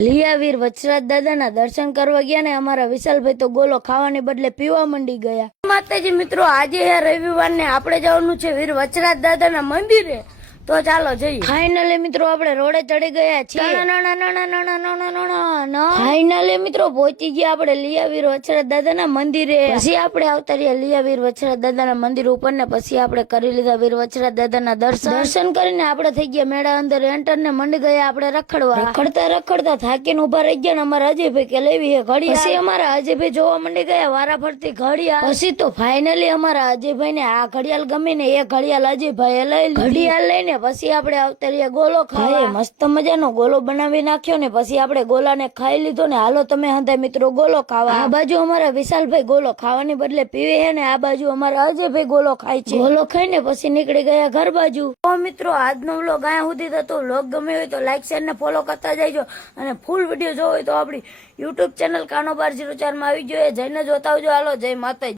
લિયાવીર વચરાજ દાદાના દર્શન કરવા ગયા ને અમારા વિશાલભાઈ તો ગોલો ખાવાને બદલે પીવા મંડી ગયા। માતાજી મિત્રો, આજે રવિવાર ને આપણે જવાનું છે વીર વચરાજ દાદાના મંદિરે, તો ચાલો જઈએ। ફાઇનલી મિત્રો આપણે રોડે ચડી ગયા છીએ। ફાઇનલી મિત્રો પહોંચી ગયા આપણે લિયાવીર વચરાજ દાદાના મંદિરે। પછી આપણે આવતા રહ્યા લિયાવીર વચરાજ દાદાના મંદિર ઉપર ને પછી આપણે કરી લીધા વીર વચરાજ દાદાના દર્શન કરીને આપણે થઈ ગયા મેળા અંદર એન્ટર ને મંડી ગયા આપણે રખડવા। રખડતા થાકીને ઉભા રહી ગયા ને અમારા અજયભાઈ કે લેવી હે ઘડિયાળ। પછી અમારા અજયભાઈ જોવા મંડી ગયા વારા ફરતી ઘડિયાળ। પછી તો ફાઇનલી અમારા અજયભાઈ ને આ ઘડિયાળ ગમી ને એ ઘડિયાળ અજયભાઈ લઈ ઘડિયાળ લઈને પછી આપણે આવતા રહ્યા ગોલો ખાવા। મસ્ત મજાનો ગોલો બનાવી નાખ્યો ને પછી આપણે ગોલાને ખાઈ લીધો ને હાલો તમે હંધા મિત્રો ગોલો ખાવા। આ બાજુ અમારા વિશાલભાઈ ગોલો ખાવાની બદલે પીવે છે ને આ બાજુ અમારા અજયભાઈ ગોલો ખાય છે। ગોલો ખાઈને પછી નીકળી ગયા ઘર બાજુ। તો મિત્રો આજનો વ્લોગ અહીંયા સુધી હતો। વ્લોગ ગમ્યો હોય તો લાઈક શેર ને ફોલો કરતા જજો અને ફૂલ વિડીયો જોવો હોય તો આપણી યુટ્યુબ ચેનલ કાનોબાર 04 માં આવી જોઈએ। જઈને જોતા આવજો। હાલો, જય માતાજી।